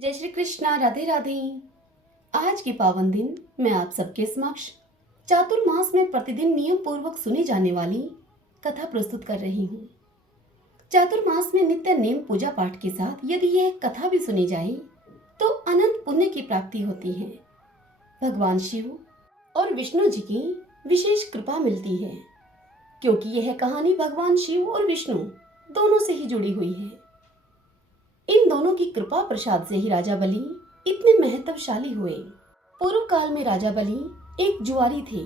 जय श्री कृष्णा। राधे राधे। आज के पावन दिन मैं आप सबके समक्ष चातुर्मास में प्रतिदिन नियम पूर्वक सुनी जाने वाली कथा प्रस्तुत कर रही हूँ। चातुर्मास में नित्य नेम पूजा पाठ के साथ यदि यह कथा भी सुनी जाए तो अनंत पुण्य की प्राप्ति होती है। भगवान शिव और विष्णु जी की विशेष कृपा मिलती है, क्योंकि यह कहानी भगवान शिव और विष्णु दोनों से ही जुड़ी हुई है। इन दोनों की कृपा प्रसाद से ही राजा बलि इतने महत्वशाली हुए। पूर्व काल में राजा बलि एक जुआरी थे।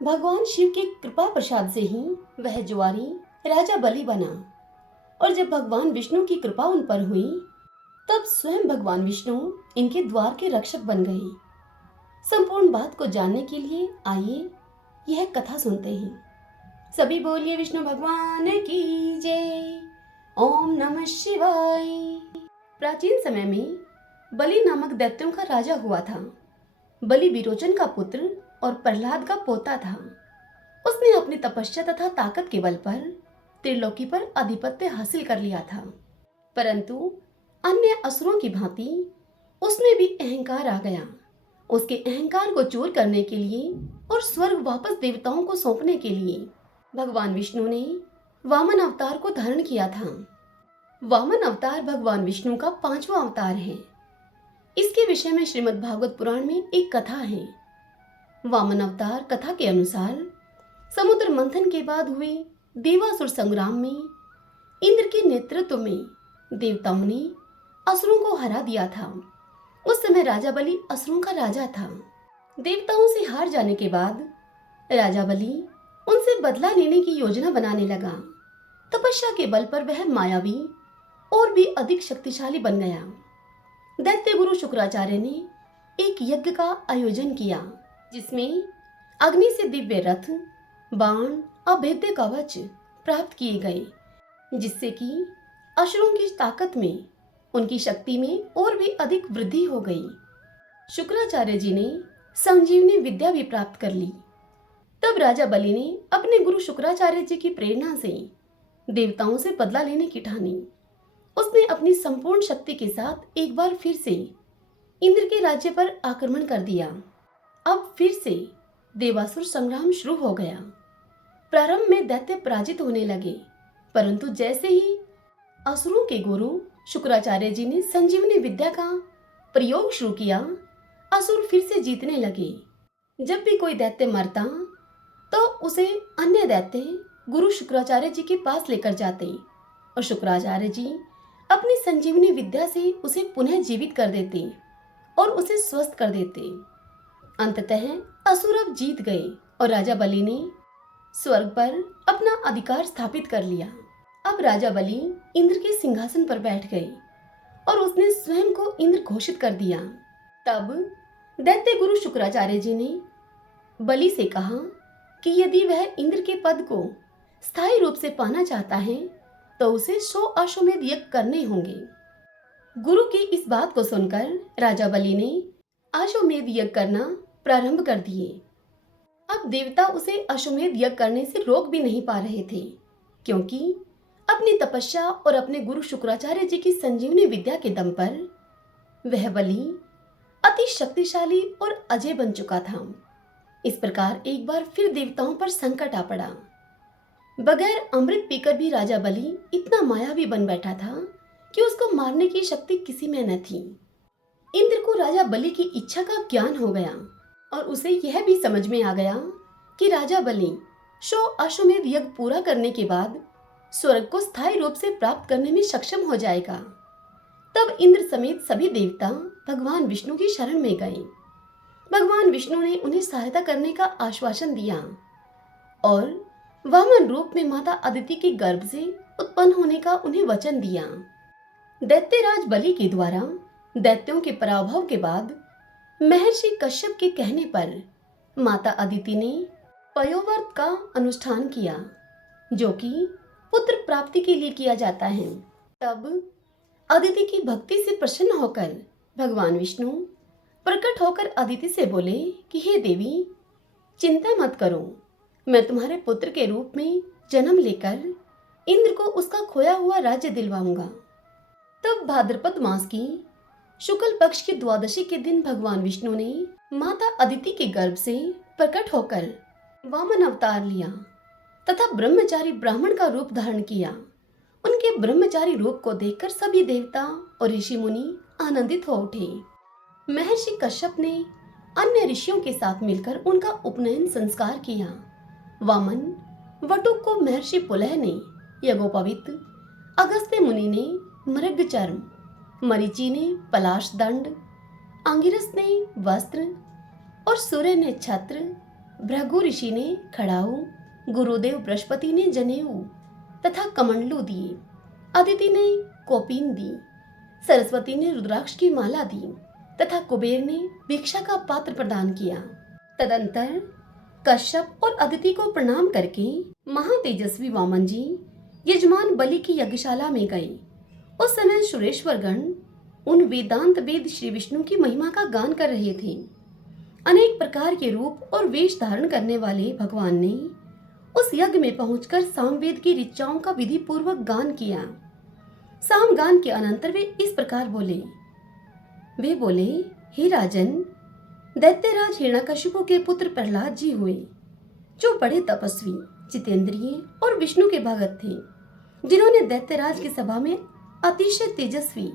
भगवान शिव की कृपा प्रसाद से ही वह जुआरी राजा बलि बना, और जब भगवान विष्णु की कृपा उन पर हुई तब स्वयं भगवान विष्णु इनके द्वार के रक्षक बन गए। संपूर्ण बात को जानने के लिए आइए यह कथा सुनते हैं। सभी बोलिए विष्णु भगवान की जय। ओम नमः शिवाय। प्राचीन समय में बलि नामक दैत्यों का राजा हुआ था। बलि विरोचन का पुत्र और प्रहलाद का पोता था। उसने अपनी तपस्या तथा ताकत के बल पर त्रिलोकी पर आधिपत्य हासिल कर लिया था, परंतु अन्य असुरों की भांति उसमें भी अहंकार आ गया। उसके अहंकार को चूर करने के लिए और स्वर्ग वापस देवताओं को सौंपने के लिए भगवान विष्णु ने वामन अवतार को धारण किया था। वामन अवतार भगवान विष्णु का 5वां अवतार है। इसके विषय में श्रीमद् भागवत पुराण में एक कथा है। वामन अवतार कथा के अनुसार समुद्र मंथन के बाद हुए देवासुर संग्राम में इंद्र के नेतृत्व में देवताओं ने असुरों को हरा दिया था। उस समय राजा बलि असुरों का राजा था। देवताओं से हार जाने के बाद राजा बलि उनसे बदला लेने की योजना बनाने लगा। तपस्या के बल पर वह मायावी और भी अधिक शक्तिशाली बन गया। दैत्य गुरु शुक्राचार्य ने एक यज्ञ का आयोजन किया, जिसमें अग्नि से दिव्य रथ, बाण, अभेद्य कवच प्राप्त किए गए, जिससे कि असुरों की ताकत में, उनकी शक्ति में और भी अधिक वृद्धि हो गई। शुक्राचार्य जी ने संजीवनी विद्या भी प्राप्त कर ली। तब राजा बलि ने अपने गुरु शुक्राचार्य जी की प्रेरणा से देवताओं से बदला लेने की ठानी। उसने अपनी संपूर्ण शक्ति के साथ एक बार फिर से इंद्र के राज्य पर आक्रमण कर दिया। अब फिर से देवासुर संग्राम शुरू हो गया। प्रारंभ में दैत्य पराजित होने लगे, परंतु जैसे ही असुरों के गुरु शुक्राचार्य जी ने संजीवनी विद्या का प्रयोग शुरू किया, असुर फिर से जीतने लगे। जब भी कोई दैत्य मरता तो उसे अन्य दैत्य गुरु शुक्राचार्य जी के पास लेकर जाते और शुक्राचार्य जी अपनी संजीवनी विद्या से उसे पुनः जीवित कर देते और उसे स्वस्थ कर देते। अंततः असुर अब जीत गए और राजा बलि ने स्वर्ग पर अपना अधिकार स्थापित कर लिया। अब राजा बलि इंद्र के सिंहासन पर बैठ गए और उसने स्वयं को इंद्र घोषित कर दिया। तब दैत्य गुरु शुक्राचार्य जी ने बलि से कहा कि यदि वह इंद्र के पद को स्थायी रूप से पाना चाहता है तो उसे 100 अश्वमेध यज्ञ करने होंगे। गुरु की इस बात को सुनकर राजा बलि ने अश्वमेध यज्ञ करना प्रारंभ कर दिए। अब देवता उसे अश्वमेध यज्ञ करने से रोक भी नहीं पा रहे थे, क्योंकि अपनी तपस्या और अपने गुरु शुक्राचार्य जी की संजीवनी विद्या के दम पर वह बलि अति शक्तिशाली और अजय बन चुका था। इस प्रकार एक बार फिर देवताओं पर संकट आ पड़ा। बगैर अमृत पीकर भी राजा बलि इतना मायावी बन बैठा था कि उसको मारने की शक्ति किसी में न थी। इंद्र को राजा बलि की इच्छा का ज्ञान हो गया और उसे यह भी समझ में आ गया कि राजा बलि 100 अश्वमेध यज्ञ पूरा करने के बाद स्वर्ग को स्थायी रूप से प्राप्त करने में सक्षम हो जाएगा। तब इंद्र समेत सभी देवता भगवान विष्णु की शरण में गए। भगवान विष्णु ने उन्हें सहायता करने का आश्वासन दिया और वामन रूप में माता अदिति के गर्भ से उत्पन्न होने का उन्हें वचन दिया। दैत्यराज बलि के द्वारा दैत्यों के पराभव के बाद महर्षि कश्यप के कहने पर माता अदिति ने पयोव्रत का अनुष्ठान किया, जो कि पुत्र प्राप्ति के लिए किया जाता है। तब अदिति की भक्ति से प्रसन्न होकर भगवान विष्णु प्रकट होकर अदिति से बोले कि हे देवी, चिंता मत करो, मैं तुम्हारे पुत्र के रूप में जन्म लेकर इंद्र को उसका खोया हुआ राज्य दिलवाऊंगा। तब भाद्रपद मास की शुक्ल पक्ष की द्वादशी के दिन भगवान विष्णु ने माता अदिति के गर्भ से प्रकट होकर वामन अवतार लिया तथा ब्रह्मचारी ब्राह्मण का रूप धारण किया। उनके ब्रह्मचारी रूप को देखकर सभी देवता और ऋषि मुनि आनंदित हो उठे। महर्षि कश्यप ने अन्य ऋषियों के साथ मिलकर उनका उपनयन संस्कार किया। वामन वटुक को महर्षि पुलह ने यज्ञोपवीत, अगस्त्य मुनि ने मृगचर्म, मरीचि ने पलाश दंड, अंगिरस ने वस्त्र और सूर्य ने छत्र, भृगु ऋषि ने खड़ाऊ, गुरुदेव बृहस्पति ने जनेऊ तथा कमंडलू दिए। अदिति ने कोपीन दी, सरस्वती ने रुद्राक्ष की माला दी तथा कुबेर ने भिक्षा का पात्र प्रदान किया। तदंतर कश्यप और अदिति को प्रणाम करके महातेजस्वी वामन जी यजमान बलि की यज्ञशाला में गए। उस समय सुरेश्वर गण उन वेदांत वेद श्री विष्णु की महिमा का गान कर रहे थे। अनेक प्रकार के रूप और वेश धारण करने वाले भगवान ने उस यज्ञ में पहुंचकर सामवेद की ऋचाओं का विधि पूर्वक गान किया। साम गान के अनंतर वे इस प्रकार बोले। वे बोले, हे राजन, दैत्यराज हिरण्यकशिपु के पुत्र प्रहलाद जी हुए, जो बड़े तपस्वी, जितेंद्रिय और विष्णु के भगत थे, जिन्होंने दैत्यराज की सभा में अतिशय तेजस्वी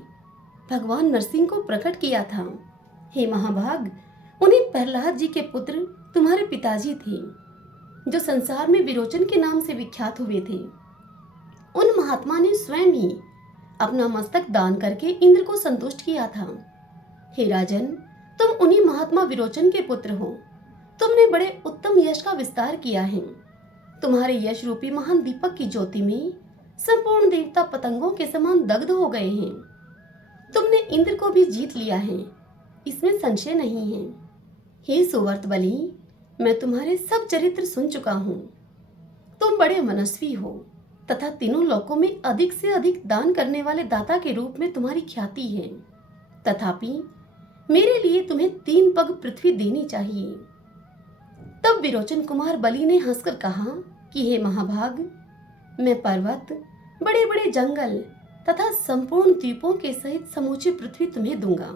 भगवान नरसिंह को प्रकट किया था। हे महाभाग, उन्हीं प्रहलाद जी के पुत्र तुम्हारे पिताजी थे, जो संसार में विरोचन के नाम से विख्यात हुए थे। उन महात्मा ने स्वयं ही अपना मस्तक दान करके इंद्र को संतुष्ट किया था। हे राजन, तुम उन्हीं महात्मा विरोचन के पुत्र हो। तुमने बड़े उत्तम यश का विस्तार किया है। तुम्हारे यश रूपी महान दीपक की ज्योति में संपूर्ण देवता पतंगों के समान दग्ध हो गए हैं। तुमने इंद्र को भी जीत लिया है, इसमें संशय नहीं है। हे सुवर्त बलि, मैं तुम्हारे सब चरित्र सुन चुका हूँ। तुम बड़े मनस्वी हो तथा तीनों लोकों में अधिक से अधिक दान करने वाले दाता के रूप में तुम्हारी ख्याति है। तथापि मेरे लिए तुम्हें 3 पग पृथ्वी देनी चाहिए। तब विरोचन कुमार बलि ने हंसकर कहा कि हे महाभाग, मैं पर्वत, बड़े बड़े जंगल तथा संपूर्ण द्वीपों के सहित समूची पृथ्वी तुम्हें दूंगा।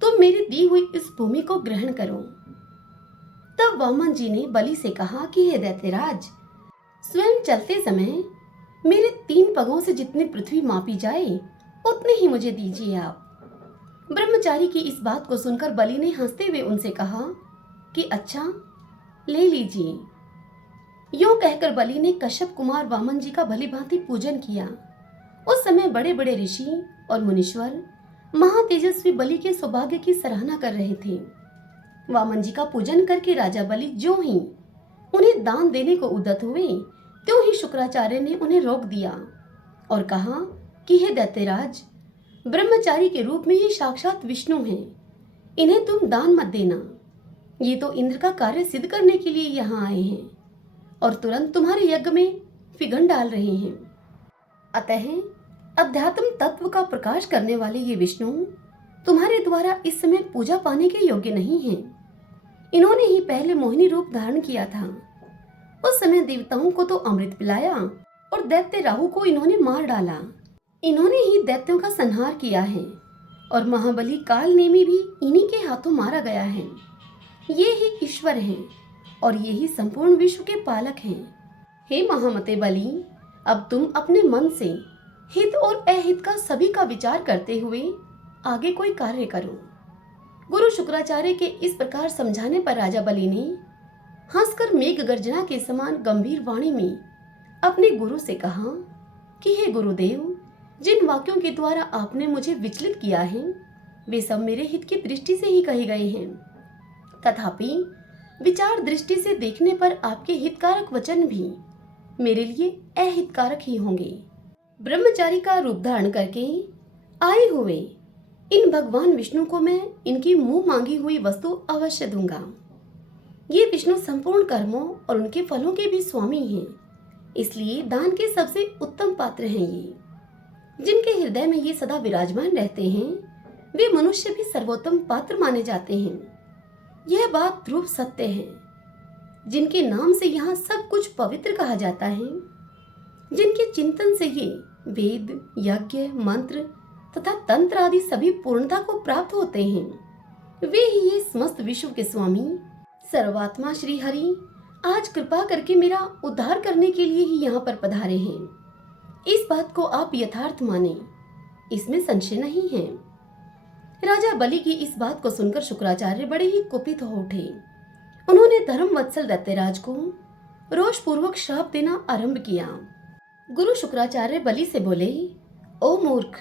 तुम मेरी दी हुई इस भूमि को ग्रहण करो। तब वामन जी ने बलि से कहा कि हे दैत्यराज, स्वयं चलते समय मेरे 3 पगों से जितनी पृथ्वी मापी जाए उतने ही मुझे दीजिए आप। ब्रह्मचारी की इस बात को सुनकर बलि ने हंसते हुए उनसे कहा कि अच्छा, ले लीजिए। यूं कहकर बलि ने कश्यप कुमार वामन जी का भली भांति पूजन किया। उस समय बड़े बड़े ऋषि और मुनीश्वर महातेजस्वी बलि के सौभाग्य की सराहना कर रहे थे। वामन जी का पूजन करके राजा बलि ज्यों ही उन्हें दान देने को उद्यत हुए, त्यों ही शुक्राचार्य ने उन्हें रोक दिया और कहा कि हे दैत्यराज, ब्रह्मचारी के रूप में ये साक्षात विष्णु हैं, इन्हें तुम दान मत देना। ये तो इंद्र का कार्य सिद्ध करने के लिए यहाँ आए हैं और तुरंत तुम्हारे यज्ञ में विघ्न डाल रहे हैं। अतः अध्यात्म तत्व का प्रकाश करने वाले ये विष्णु तुम्हारे द्वारा इस समय पूजा पाने के योग्य नहीं हैं। इन्होंने ही पहले मोहिनी रूप धारण किया था। उस समय देवताओं को तो अमृत पिलाया और दैत्य राहु को इन्होंने मार डाला। इन्होंने ही दैत्यों का संहार किया है और महाबली काल नेमी भी इन्हीं के हाथों मारा गया है। ये ही ईश्वर हैं और ये ही संपूर्ण विश्व के पालक हैं। हे महामते बलि, अब तुम अपने मन से हित और अहित का सभी का विचार करते हुए आगे कोई कार्य करो। गुरु शुक्राचार्य के इस प्रकार समझाने पर राजा बलि ने हंसकर मेघ गर्जना के समान गंभीर वाणी में अपने गुरु से कहा कि हे गुरुदेव, जिन वाक्यों के द्वारा आपने मुझे विचलित किया है वे सब मेरे हित की दृष्टि से ही कहे गए हैं। तथापि विचार दृष्टि से देखने पर आपके हितकारक वचन भी मेरे लिए अहितकारक ही होंगे। ब्रह्मचारी का रूप धारण करके आए हुए इन भगवान विष्णु को मैं इनकी मुंह मांगी हुई वस्तु अवश्य दूंगा। ये विष्णु संपूर्ण कर्मों और उनके फलों के भी स्वामी हैं, इसलिए दान के सबसे उत्तम पात्र हैं। ये जिनके हृदय में ये सदा विराजमान रहते हैं वे मनुष्य भी सर्वोत्तम पात्र माने जाते हैं। यह बात ध्रुव सत्य है। जिनके नाम से यहाँ सब कुछ पवित्र कहा जाता है, जिनके चिंतन से ये वेद, यज्ञ, मंत्र तथा तंत्र आदि सभी पूर्णता को प्राप्त होते हैं, वे ही ये समस्त विश्व के स्वामी सर्वात्मा श्री हरि आज कृपा करके मेरा उद्धार करने के लिए ही यहाँ पर पधारे हैं। इस बात को आप यथार्थ माने, इसमें संशय नहीं है। राजा बलि की इस बात को सुनकर शुक्राचार्य बड़े ही कुपित हो उठे। उन्होंने धर्म वत्सल दैत्यराज को रोष पूर्वक श्राप देना आरंभ किया। गुरु शुक्राचार्य बलि से बोले, ओ मूर्ख,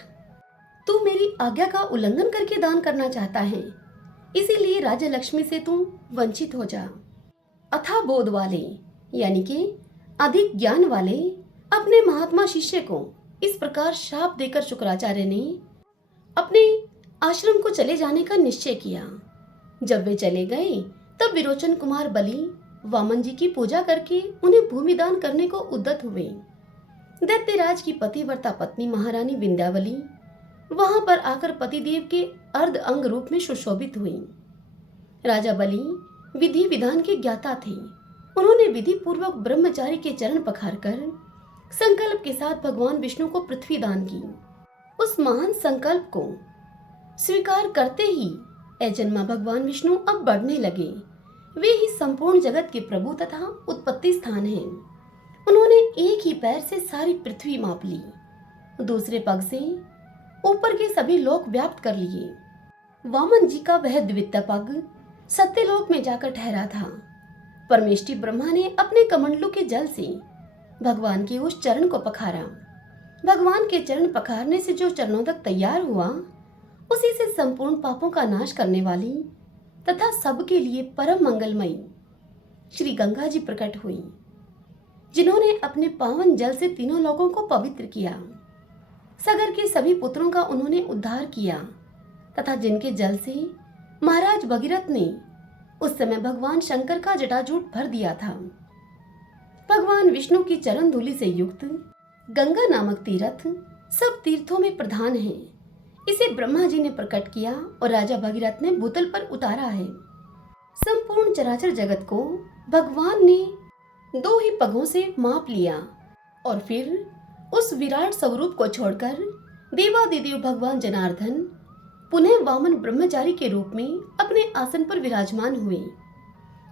तू मेरी आज्ञा का उल्लंघन करके दान करना चाहता है, इसीलिए राज्य लक्ष्मी से तू वंचित हो जा। अथाह बोध वाले यानी कि अधिक ज्ञान वाले अपने महात्मा शिष्य को इस प्रकार शाप देकर शुक्राचार्य ने अपने आश्रम को चले जाने का निश्चय किया। जब वे चले गए तब विरोचन कुमार बलि वामन जी की पूजा करके उन्हें भूमि दान करने को उद्यत हुए। दैत्यराज की पतिव्रता पत्नी महारानी विंध्यावली वहां पर आकर पतिदेव के अर्ध अंग रूप में सुशोभित हुई। राजा बलि विधि विधान के ज्ञाता थे। उन्होंने विधि पूर्वक ब्रह्मचारी के चरण पखारकर संकल्प के साथ भगवान विष्णु को पृथ्वी दान की। उस महान संकल्प को स्वीकार करते ही अजन्मा भगवान विष्णु अब बढ़ने लगे। वे ही संपूर्ण जगत के प्रभु तथा उत्पत्ति स्थान हैं। उन्होंने एक ही पैर से सारी पृथ्वी माप ली, दूसरे पग से ऊपर के सभी लोक व्याप्त कर लिए। वामन जी का वह द्वितीय पग सत्यलोक में जाकर ठहरा था। परमेष्टि ब्रह्मा ने अपने कमंडलू के जल से भगवान के उस चरण को पखारा। भगवान के चरण पखारने से जो चरणोदक तैयार हुआ, उसी से संपूर्ण पापों का नाश करने वाली तथा सबके लिए परम मंगलमयी श्री गंगा जी प्रकट हुई, जिन्होंने अपने पावन जल से तीनों लोगों को पवित्र किया। सगर के सभी पुत्रों का उन्होंने उद्धार किया तथा जिनके जल से महाराज भगीरथ ने उस समय भगवान शंकर का जटाजूट भर दिया था। भगवान विष्णु की चरण धूलि से युक्त गंगा नामक तीर्थ सब तीर्थों में प्रधान है। इसे ब्रह्मा जी ने प्रकट किया और राजा भगीरथ ने भूतल पर उतारा है। संपूर्ण चराचर जगत को भगवान ने दो ही पगों से माप लिया और फिर उस विराट स्वरूप को छोड़कर देवादिदेव भगवान जनार्दन पुनः वामन ब्रह्मचारी के रूप में अपने आसन पर विराजमान हुए।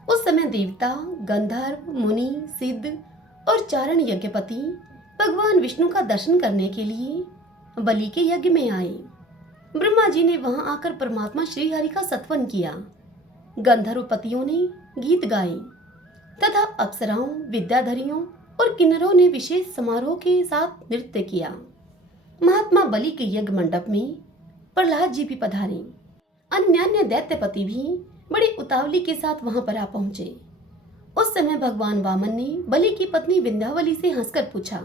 उस समय देवता, गंधर्व, मुनि, सिद्ध और चारण यज्ञपति भगवान विष्णु का दर्शन करने के लिए बलि के यज्ञ में आए। ब्रह्मा जी ने वहां आकर परमात्मा श्री हरि का सत्वन किया। गंधर्व पतियों ने गीत गाए तथा अप्सराओं, विद्याधरियों और किन्नरों ने विशेष समारोह के साथ नृत्य किया। महात्मा बलि के यज्ञ मंडप में प्रहलाद जी भी पधारे। अन्य दैत्यपति भी बड़ी उतावली के साथ वहां पर आ पहुंचे। उस समय भगवान वामन ने बलि की पत्नी विंध्यावली से हंसकर पूछा,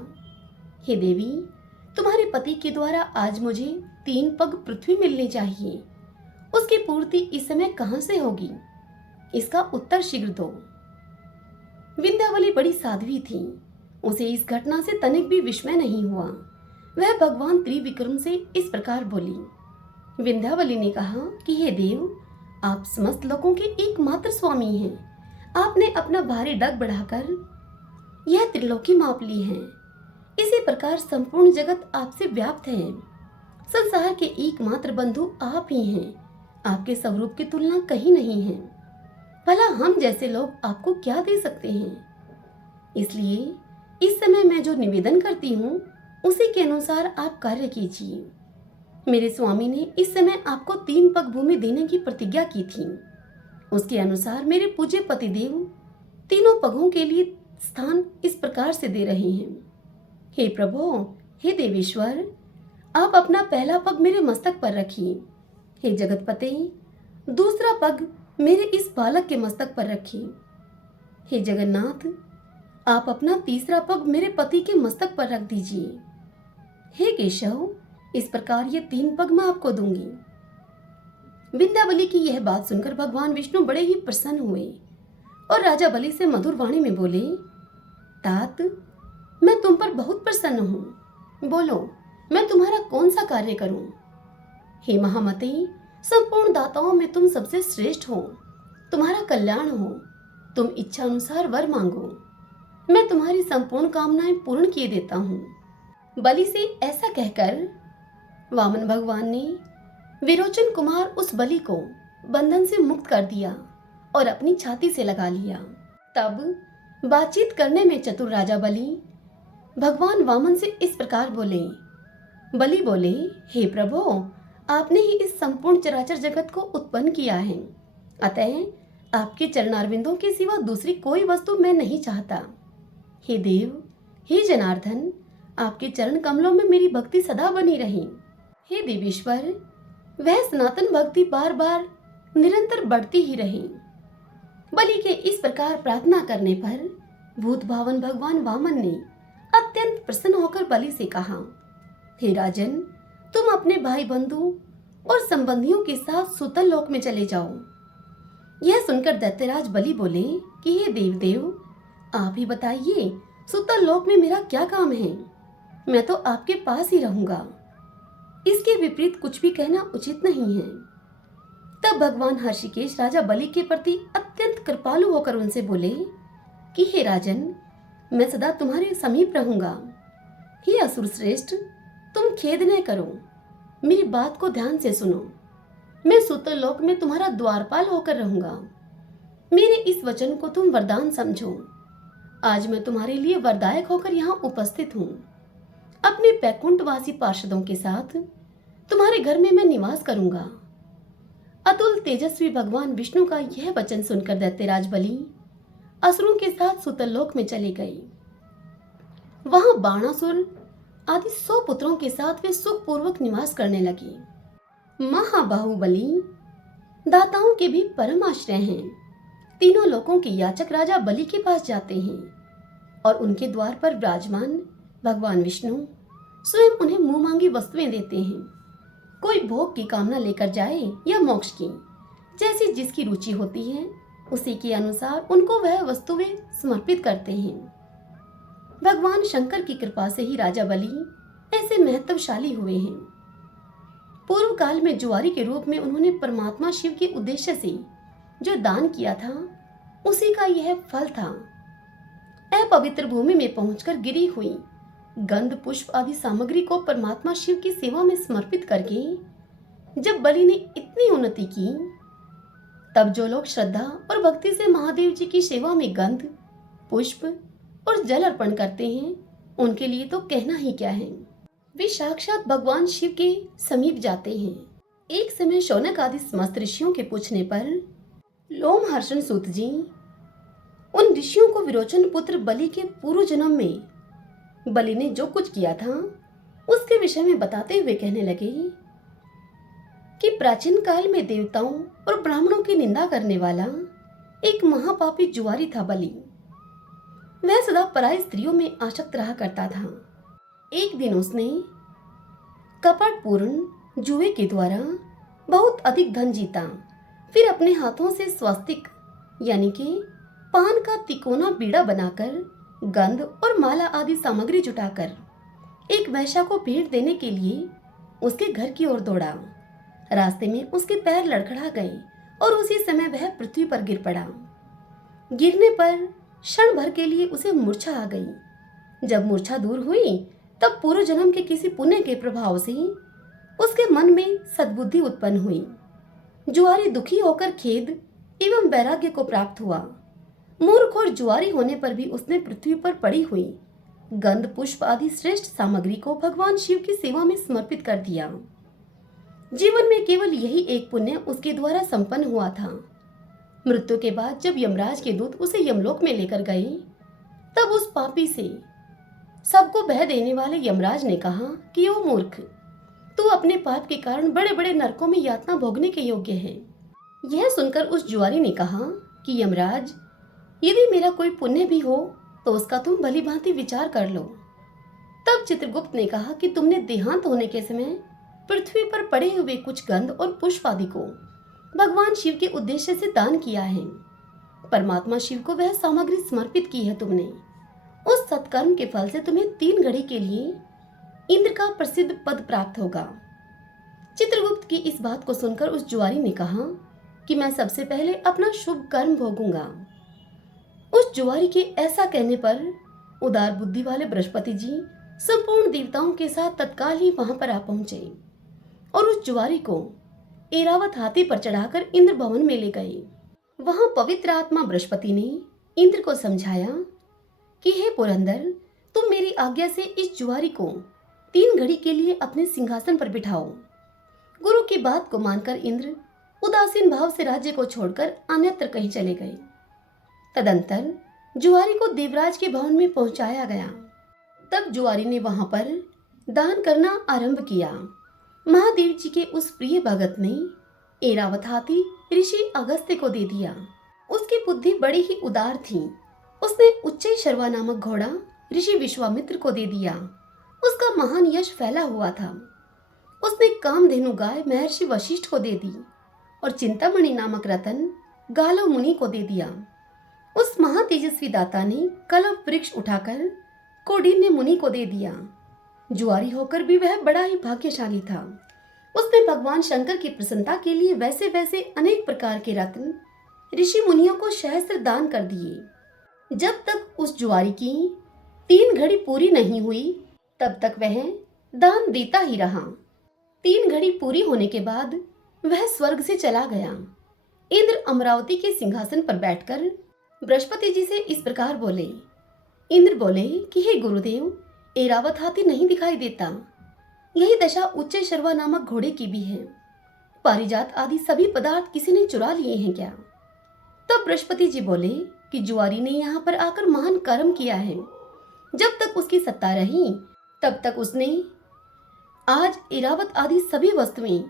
हे देवी, तुम्हारे पति के द्वारा आज मुझे 3 पग पृथ्वी मिलनी चाहिए, उसकी पूर्ति इस समय कहां से होगी? इसका उत्तर शीघ्र दो। विंध्यावली बड़ी साध्वी थी। उसे इस घटना से तनिक भी विस्मय नहीं हुआ। वह भगवान त्रिविक्रम से इस प्रकार बोली। विंध्यावली ने कहा कि हे देव, आप समस्त लोगों के एकमात्र स्वामी हैं। आपने अपना भारी डग बढ़ाकर यह त्रिलोकी माप ली है। इसी प्रकार संपूर्ण जगत आपसे व्याप्त है। संसार के एकमात्र बंधु आप ही हैं। आपके स्वरूप की तुलना कहीं नहीं है। भला हम जैसे लोग आपको क्या दे सकते हैं? इसलिए इस समय मैं जो निवेदन करती हूँ, उसी के अनुसार आप कार्य कीजिए। मेरे स्वामी ने इस समय आपको 3 पग भूमि देने की प्रतिज्ञा की थी। उसके अनुसार मेरे पूज्य पतिदेव तीनों पगों के लिए स्थान इस प्रकार से दे रहे हैं। हे प्रभु, हे देवेश्वर, आप अपना पहला पग मेरे मस्तक पर रखिए। हे जगतपते, दूसरा पग मेरे इस बालक के मस्तक पर रखिए। हे जगन्नाथ, आप अपना तीसरा पग मेरे पति के मस्तक पर रख दीजिए। हे केशव, इस प्रकार ये 3 पग मैं आपको दूंगी। विंध्यावली की यह बात सुनकर भगवान विष्णु बड़े ही प्रसन्न हुए और राजा बलि से मधुर वाणी में बोले, तात, मैं तुम पर बहुत प्रसन्न हूँ। बोलो, मैं तुम्हारा कौन सा कार्य करूं? हे महामते, संपूर्ण दाताओं में तुम सबसे श्रेष्ठ हो। तुम्हारा कल्याण हो। तुम इच्छा अनुसार वर मांगो। मैं तुम्हारी संपूर्ण कामनाएं पूर्ण किए देता हूँ। बलि से ऐसा कहकर वामन भगवान ने विरोचन कुमार उस बलि को बंधन से मुक्त कर दिया और अपनी छाती से लगा लिया। तब बातचीत करने में चतुर राजा बलि भगवान वामन से इस प्रकार बोले। बलि बोले, हे प्रभु, आपने ही इस संपूर्ण चराचर जगत को उत्पन्न किया है, अतः आपके चरणारविंदों के सिवा दूसरी कोई वस्तु मैं नहीं चाहता। हे देव, हे जनार्दन, आपके चरण कमलों में मेरी भक्ति सदा बनी रही। हे देवेश्वर, वह सनातन भक्ति बार बार निरंतर बढ़ती ही रही। बलि के इस प्रकार प्रार्थना करने पर भूत भावन भगवान वामन ने अत्यंत प्रसन्न होकर बलि से कहा, हे राजन, तुम अपने भाई बंधु और संबंधियों के साथ सुतल लोक में चले जाओ। यह सुनकर दैत्यराज बलि बोले कि हे देवदेव, आप ही बताइए, सुतल लोक में मेरा क्या काम है? मैं तो आपके पास ही रहूंगा। इसके विपरीत कुछ भी कहना उचित नहीं है। तब भगवान हर्षिकेश राजा बलि के प्रति अत्यंत कृपालु होकर उनसे बोले कि हे राजन, मैं सदा तुम्हारे समीप रहूंगा। हे असुर श्रेष्ठ, तुम खेद न करो, मेरी बात को ध्यान से सुनो। मैं सुतल लोक में तुम्हारा द्वारपाल होकर रहूंगा। मेरे इस वचन को तुम वरदान समझो। आज मैं तुम्हारे लिए वरदायक होकर यहाँ उपस्थित हूँ। अपने बैकुंठवासी पार्षदों के साथ तुम्हारे घर में मैं निवास करूंगा। अतुल तेजस्वी भगवान विष्णु का यह वचन सुनकर दैत्यराज बलि असुरों के साथ सुतल लोक में चले गए। वहां बाणासुर आदि 100 पुत्रों के साथ वे सुखपूर्वक निवास करने लगे। महाबाहुबली दाताओं के भी परम आश्रय हैं। तीनों लोकों के याचक राजा बलि के पास जाते हैं और उनके द्वार पर विराजमान भगवान विष्णु स्वयं उन्हें मुंह मांगी वस्तुएं देते हैं। कोई भोग की कामना लेकर जाए या मोक्ष की, जैसी जिसकी रुचि होती है उसी के अनुसार उनको वह वस्तुएं समर्पित करते हैं। भगवान शंकर की कृपा से ही राजा बलि ऐसे महत्वशाली हुए हैं। पूर्व काल में जुआरी के रूप में उन्होंने परमात्मा शिव के उद्देश्य से जो दान किया था, उसी का यह फल था। अपवित्र भूमि में पहुंचकर गिरी हुई गंध पुष्प आदि सामग्री को परमात्मा शिव की सेवा में समर्पित करके जब बलि ने इतनी उन्नति की, तब जो लोग श्रद्धा और भक्ति से महादेव जी की सेवा में गंध पुष्प और जल अर्पण करते हैं, उनके लिए तो कहना ही क्या है। वे साक्षात भगवान शिव के समीप जाते हैं। एक समय शौनक आदि समस्त ऋषियों के पूछने पर लोमहर्षण सूत जी उन ऋषियों को विरोचन पुत्र बलि के पूर्व जन्म में बलि ने जो कुछ किया था उसके विषय में बताते हुए कहने लगे कि प्राचीन काल में देवताओं और ब्राह्मणों की निंदा करने वाला एक महापापी जुआरी था बलि। वह सदा पराई स्त्रियों में आसक्त रहा करता था। एक दिन उसने कपटपूर्ण जुए के द्वारा बहुत अधिक धन जीता। फिर अपने हाथों से स्वास्तिक यानी कि पान का तिकोना बीड़ा बनाकर गंध और माला आदि सामग्री जुटाकर एक वैश्या को भेंट देने के लिए उसके घर की ओर दौड़ा। रास्ते में उसके पैर लड़खड़ा गए और उसी समय वह पृथ्वी पर गिर पड़ा। गिरने पर क्षण भर के लिए उसे मूर्छा आ गई। जब मूर्छा दूर हुई, तब पूर्व जन्म के किसी पुण्य के प्रभाव से उसके मन में सद्बुद्धि उत्पन्न हुई। जुआरी दुखी होकर खेद एवं वैराग्य को प्राप्त हुआ। मूर्ख और जुआरी होने पर भी उसने पृथ्वी पर पड़ी हुई गंध पुष्प आदि श्रेष्ठ सामग्री को भगवान शिव की सेवा में समर्पित कर दिया। जीवन में केवल यही एक पुण्य उसके द्वारा संपन्न हुआ था। मृत्यु के बाद जब यमराज के दूत उसे यमलोक में लेकर गए, तब उस पापी से सबको बह देने वाले यमराज ने कहा कि ओ मूर्ख, तू अपने पाप के कारण बड़े बड़े नरकों में यातना भोगने के योग्य है। यह सुनकर उस जुआरी ने कहा कि यमराज, यदि मेरा कोई पुण्य भी हो तो उसका तुम भली भांति विचार कर लो। तब चित्रगुप्त ने कहा कि तुमने देहांत होने के समय पृथ्वी पर पड़े हुए कुछ गंध और पुष्प आदि को भगवान शिव के उद्देश्य से दान किया है। परमात्मा शिव को वह सामग्री समर्पित की है तुमने। उस सत्कर्म के फल से तुम्हें 3 घड़ी के लिए इंद्र का प्रसिद्ध पद प्राप्त होगा। चित्रगुप्त की इस बात को सुनकर उस जुआरी ने कहा कि मैं सबसे पहले अपना शुभ कर्म भोगूंगा। उस जुआरी के ऐसा कहने पर उदार बुद्धि वाले बृहस्पति जी संपूर्ण देवताओं के साथ तत्काल ही वहां पर आ पहुंचे। और उस जुआरी को एरावत हाथी पर चढ़ाकर इंद्र भवन में ले गए। वहां पवित्र आत्मा बृहस्पति ने इंद्र को समझाया कि हे पुरंदर, तुम मेरी आज्ञा से इस जुआरी को 3 घड़ी के लिए अपने सिंहासन पर बिठाओ। गुरु की बात को मानकर इंद्र उदासीन भाव से राज्य को छोड़कर अन्यत्र कहीं चले गए। तदंतर जुआरी को देवराज के भवन में पहुंचाया गया। तब जुआरी ने वहां पर दान करना आरंभ किया। महादेव जी के उस प्रिय भगत ने एरावत हाथी ऋषि अगस्त्य को दे दिया। उसकी बुद्धि बड़ी ही उदार थी। उसने उच्चई शर्वा नामक घोड़ा ऋषि विश्वामित्र को दे दिया। उसका महान यश फैला हुआ था। उसने कामधेनु गाय महर्षि वशिष्ठ को दे दी और चिंतामणि नामक रतन गालव मुनि को दे दिया। उस महातेजस्वी दाता ने कलव वृक्ष उठाकर कौंडिन्य मुनि को दे दिया। जुआरी होकर भी वह बड़ा ही भाग्यशाली था। उसने भगवान शंकर की प्रसन्नता के लिए वैसे वैसे अनेक प्रकार के रत्न ऋषि मुनियों को सहस्त्र दान कर दिए। जब तक उस जुआरी की 3 घड़ी पूरी नहीं हुई तब तक वह दान देता ही रहा। 3 घड़ी पूरी होने के बाद वह स्वर्ग से चला गया। इंद्र अमरावती के सिंहासन पर बैठकर बृहस्पति जी से इस प्रकार बोले। इंद्र बोले कि हे गुरुदेव, एरावत हाथी नहीं दिखाई देता। यही दशा उच्च शर्वा नामक घोड़े की भी है। पारिजात आदि सभी पदार्थ किसी ने चुरा लिए हैं क्या? तब बृहस्पति जी बोले कि जुआरी ने यहाँ पर आकर महान कर्म किया है। जब तक उसकी सत्ता रही तब तक उसने आज एरावत आदि सभी वस्तुएं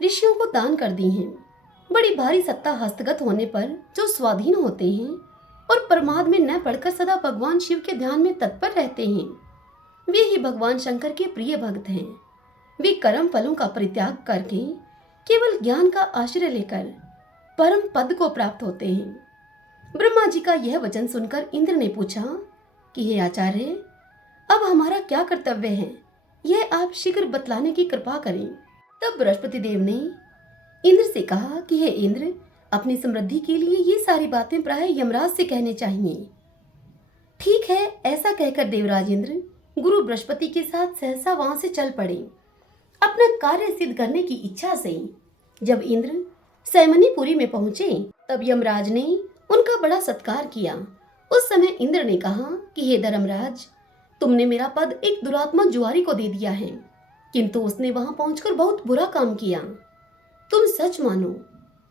ऋषियों को दान कर दी हैं। बड़ी भारी सत्ता हस्तगत होने पर जो स्वाधीन होते हैं और प्रमाद में न पड़कर सदा भगवान शिव के ध्यान में तत्पर रहते हैं, वे ही भगवान शंकर के प्रिय भक्त हैं। वे कर्म फलों का परित्याग करके केवल ज्ञान का आश्रय लेकर परम पद को प्राप्त होते हैं। ब्रह्मा जी का यह वचन सुनकर इंद्र ने पूछा कि हे आचार्य, अब हमारा क्या कर्तव्य है, यह आप शीघ्र बतलाने की कृपा करें। तब बृहस्पति देव ने इंद्र से कहा कि हे इंद्र, अपनी समृद्धि के लिए ये सारी बातें प्राय यमराज से कहने चाहिए। ठीक है, ऐसा कहकर देवराज इंद्र गुरु बृहस्पति के साथ सहसा वहां से चल पड़े। अपना कार्य सिद्ध करने की इच्छा से जब इंद्र सैमनीपुरी में पहुंचे तब यमराज ने उनका बड़ा सत्कार किया। उस समय इंद्र ने कहा कि हे धर्मराज, तुमने मेरा पद एक दुरात्मा जुआरी को दे दिया है, किंतु उसने वहां पहुंचकर बहुत बुरा काम किया। तुम सच मानो,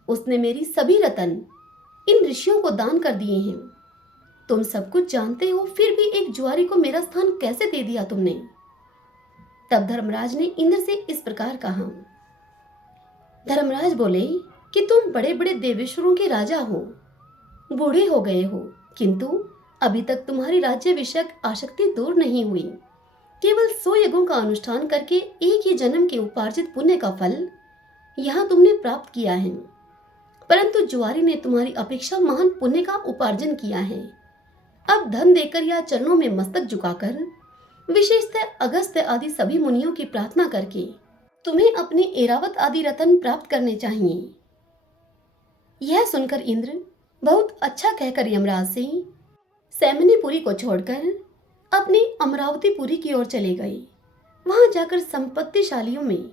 उसने मेरी सभी रतन इन ऋषियों को दान कर दिए हैं। तुम सब कुछ जानते हो, फिर भी एक जुआरी को मेरा स्थान कैसे दे दिया तुमने? तब धर्मराज ने इंद्र से इस प्रकार कहा। धर्मराज बोले कि तुम बड़े बड़े देवेश्वरों के राजा हो, बूढ़े हो गए हो, किंतु अभी तक तुम्हारी राज्य विषयक आसक्ति दूर नहीं हुई। केवल 100 यज्ञों का अनुष्ठान करके एक ही जन्म के उपार्जित पुण्य का फल यहाँ तुमने प्राप्त किया है, परंतु जुआरी ने तुम्हारी अपेक्षा महान पुण्य का उपार्जन किया है। अब धन देकर या चरणों में मस्तक झुकाकर, विशेषतः अगस्त्य आदि सभी मुनियों की प्रार्थना करके तुम्हें अपने एरावत आदि रतन प्राप्त करने चाहिए। यह सुनकर इंद्र बहुत अच्छा कहकर यमराज से सैमनीपुरी को छोड़कर अपनी अमरावतीपुरी की ओर चले गए। वहां जाकर संपत्तिशालियों में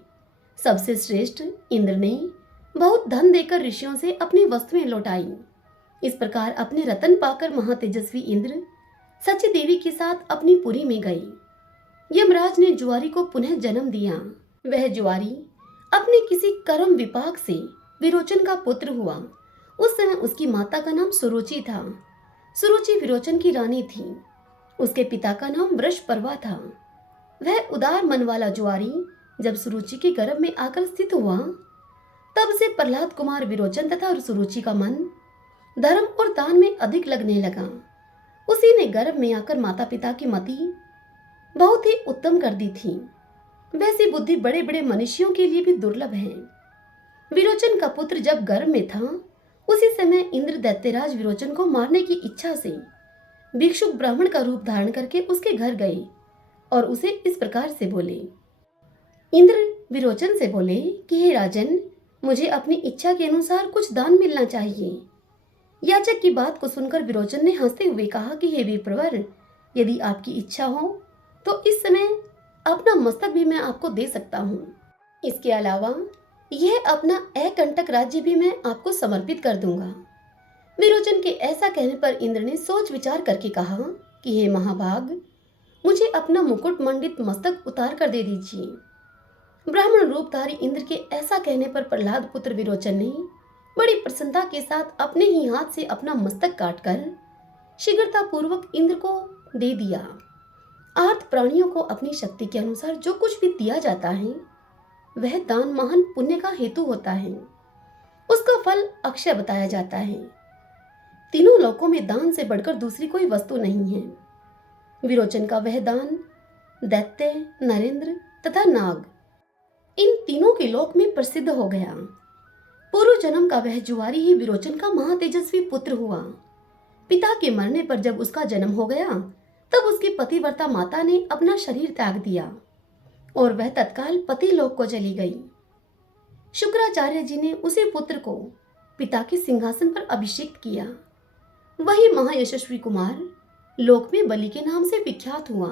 सबसे श्रेष्ठ इंद्र ने बहुत धन देकर ऋषियों से अपनी वस्तुएं लौटाई। इस प्रकार अपने रतन पाकर महातेजस्वी इंद्र सची देवी के साथ अपनी पुरी में गए। यमराज ने जुआरी को पुनः जन्म दिया। वह जुआरी अपने किसी कर्म विपाक से विरोचन का पुत्र हुआ। उस समय उसकी माता का नाम सुरुचि था। सुरुचि विरोचन की रानी थी। उसके पिता का नाम वृषपर्वा था। वह उदार मन वाला जुआरी जब सुरुचि के गर्भ में आकर स्थित हुआ, तब से प्रहलाद कुमार विरोचन तथा सुरुचि का मन धर्म और दान में अधिक लगने लगा। उसी ने गर्भ में आकर माता पिता की मति बहुत ही उत्तम कर दी थी। वैसी बुद्धि बड़े बड़े मनुष्यों के लिए भी दुर्लभ है। विरोचन का पुत्र जब गर्भ में था, उसी समय इंद्र दैत्यराज विरोचन को मारने की इच्छा से भिक्षुक ब्राह्मण का रूप धारण करके उसके घर गए और उसे इस प्रकार से बोले। इंद्र विरोचन से बोले कि हे राजन, मुझे अपनी इच्छा के अनुसार कुछ दान मिलना चाहिए। याचक की बात को सुनकर विरोचन ने हंसते हुए कहा कि हे वीरप्रवर, यदि आपकी इच्छा हो तो इस समय अपना मस्तक भी मैं आपको दे सकता हूँ। इसके अलावा यह अपना अकंटक राज्य भी मैं आपको समर्पित कर दूंगा। विरोचन के ऐसा कहने पर इंद्र ने सोच विचार करके कहा कि हे महाभाग, मुझे अपना मुकुट मंडित मस्तक उतार कर दे दीजिए। ब्राह्मण रूपधारी इंद्र के ऐसा कहने पर प्रहलाद पुत्र विरोचन ने बड़ी प्रसन्नता के साथ अपने ही हाथ से अपना मस्तक काटकर शीघ्रता पूर्वक इंद्र को दे दिया। आर्त प्राणियों को अपनी शक्ति के अनुसार जो कुछ भी दिया जाता है वह दान महान पुण्य का हेतु होता है। उसका फल अक्षय बताया जाता है। तीनों लोकों में दान से बढ़कर दूसरी कोई वस्तु नहीं है। विरोचन का वह दान दैत्य, नरेंद्र तथा नाग, इन तीनों के लोक में प्रसिद्ध हो गया। पूर्व जन्म का वह जुआरी ही विरोचन का महातेजस्वी पुत्र हुआ। पिता के मरने पर जब उसका जन्म हो गया तब उसकी पतिव्रता माता ने अपना शरीर त्याग दिया और वह तत्काल पति लोक को चली गई। शुक्राचार्य जी ने उसी पुत्र को पिता के सिंहासन पर अभिषेक किया। वही महायशस्वी कुमार लोक में बलि के नाम से विख्यात हुआ।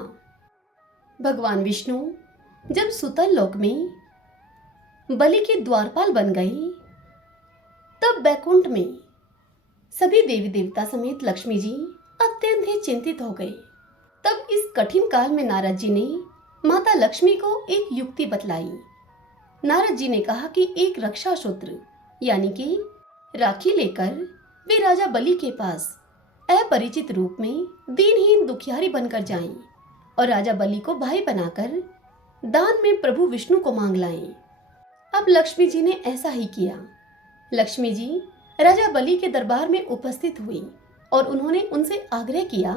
भगवान विष्णु जब सुतल लोक में बलि के द्वारपाल बन गए तब बैकुंठ में सभी देवी देवता समेत लक्ष्मी जी अत्यंत ही चिंतित हो गए। तब इस कठिन काल में नारद जी ने माता लक्ष्मी को एक युक्ति बतलाई। नारद जी ने कहा कि एक रक्षा सूत्र यानी कि राखी लेकर वे राजा बलि के पास अपरिचित रूप में दीनहीन दुखियारी बनकर जाएं और राजा बलि को भाई बनाकर दान में प्रभु विष्णु को मांग लाएं। अब लक्ष्मी जी ने ऐसा ही किया। लक्ष्मी जी राजा बलि के दरबार में उपस्थित हुई और उन्होंने उनसे आग्रह किया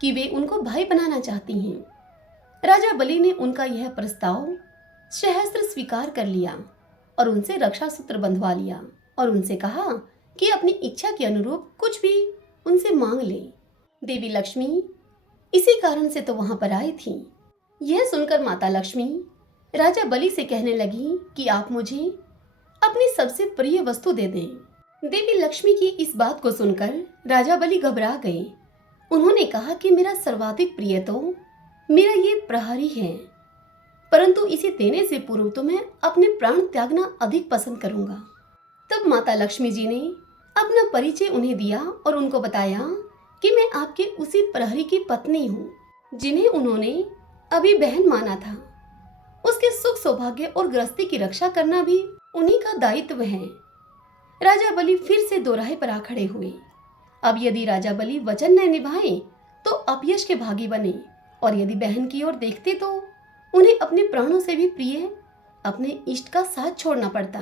कि वे उनको भाई बनाना चाहती हैं। राजा बलि ने उनका यह प्रस्ताव सहस्त्र स्वीकार कर लिया और उनसे रक्षा सूत्र बंधवा लिया और उनसे कहा कि अपनी इच्छा के अनुरूप कुछ भी उनसे मांग ले। देवी लक्ष्मी इसी कारण से तो वहां पर आई थी। यह सुनकर माता लक्ष्मी राजा बलि से कहने लगी कि आप मुझे अपनी सबसे प्रिय वस्तु दे दें। देवी लक्ष्मी की इस बात को सुनकर राजा बलि घबरा गए। उन्होंने कहा कि मेरा सर्वाधिक प्रिय तो मेरा ये प्रहरी है, परंतु इसे देने से पूर्व तो मैं अपने प्राण त्यागना अधिक पसंद करूंगा। तब माता लक्ष्मी जी ने अपना परिचय उन्हें दिया और उनको बताया कि मैं आपके उसी प्रहरी की पत्नी हूँ जिन्हें उन्होंने अभी बहन माना था। उसके सुख सौभाग्य और गृहस्थी की रक्षा करना भी उन्हीं का दायित्व है। राजा बलि फिर से दोराहे पर आ खड़े हुए। अब यदि राजा बलि वचन न निभाए तो अपयश के भागी बने और यदि बहन की ओर देखते तो उन्हें अपने प्राणों से भी प्रिय अपने इष्ट का साथ छोड़ना पड़ता।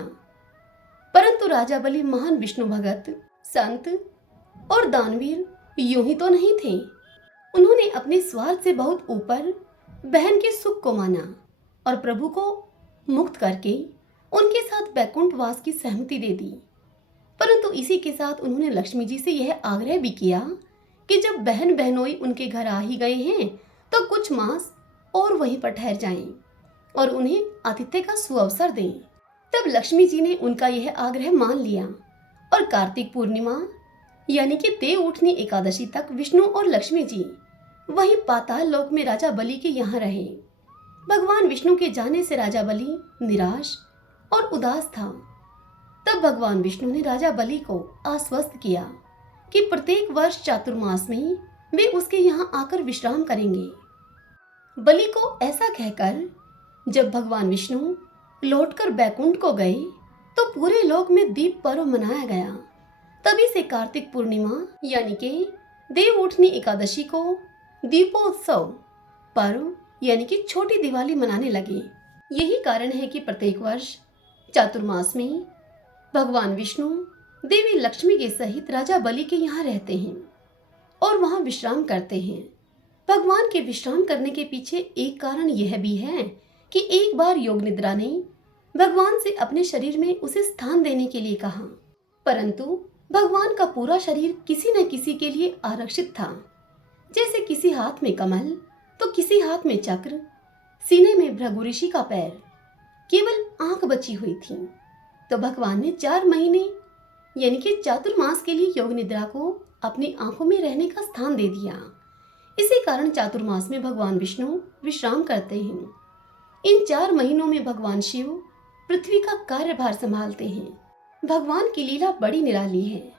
परंतु राजा बलि महान विष्णु भगत, संत और दानवीर यूं ही तो नहीं थे। उन्होंने अपने स्वार्थ से बहुत ऊपर बहन के सुख को माना और प्रभु को मुक्त करके उनके साथ बैकुंठ वास की सहमति दे दी। परंतु इसी के साथ उन्होंने लक्ष्मी जी से यह आग्रह भी किया कि जब बहन बहनोई उनके घर आ ही गए हैं तो कुछ मास और वहीं पर ठहर जाएं और उन्हें आतिथ्य का सुअवसर दें। तब लक्ष्मी जी ने उनका यह आग्रह मान लिया और कार्तिक पूर्णिमा यानी कि देव उठनी एकादशी तक विष्णु और लक्ष्मी जी वहीं पाताल लोक में राजा बलि के यहाँ रहे। भगवान विष्णु के जाने से राजा बलि निराश और उदास था। तब भगवान विष्णु ने राजा बलि को आश्वस्त किया कि प्रत्येक वर्ष चातुर्मास में वे उसके यहाँ आकर विश्राम करेंगे। बलि को ऐसा कहकर जब भगवान विष्णु लौटकर बैकुंठ को गए तो पूरे लोक में दीप पर्व मनाया गया। तभी से कार्तिक पूर्णिमा यानी कि देव उठनी एकादशी को दीपोत्सव पर्व यानी कि छोटी दिवाली मनाने लगे। यही कारण है कि प्रत्येक वर्ष चातुर्मास में भगवान विष्णु देवी लक्ष्मी के सहित राजा बलि के यहाँ रहते हैं और वहाँ विश्राम करते हैं। भगवान के विश्राम करने के पीछे एक कारण यह भी है कि एक बार योग निद्रा ने भगवान से अपने शरीर में उसे स्थान देने के लिए कहा, परंतु भगवान का पूरा शरीर किसी न किसी के लिए आरक्षित था। जैसे किसी हाथ में कमल तो किसी हाथ में चक्र, सीने में भृगु ऋषि का पैर, केवल आंख बची हुई थी। तो भगवान ने 4 महीने यानी कि चातुर्मास के लिए योग निद्रा को अपनी आंखों में रहने का स्थान दे दिया। इसी कारण चातुर्मास में भगवान विष्णु विश्राम करते हैं। इन 4 महीनों में भगवान शिव पृथ्वी का कार्यभार संभालते हैं। भगवान की लीला बड़ी निराली है।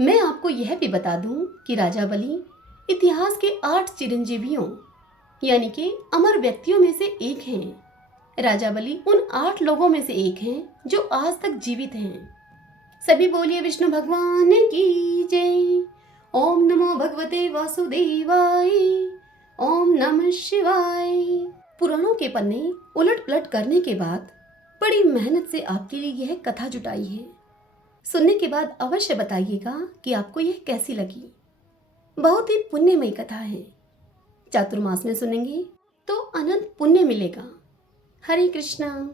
मैं आपको यह भी बता दूं कि राजा बलि इतिहास के 8 चिरंजीवियों यानी कि अमर व्यक्तियों में से एक हैं। राजा बलि उन 8 लोगों में से एक हैं जो आज तक जीवित हैं। सभी बोलिए विष्णु भगवान की जय। ओम नमो भगवते वासुदेवाय। ओम नमः शिवाय। पुराणों के पन्ने उलट पलट करने के बाद बड़ी मेहनत से आपके लिए यह कथा जुटाई है। सुनने के बाद अवश्य बताइएगा कि आपको यह कैसी लगी। बहुत ही पुण्यमयी कथा है। चातुर्मास में सुनेंगे तो अनंत पुण्य मिलेगा। हरे कृष्णा।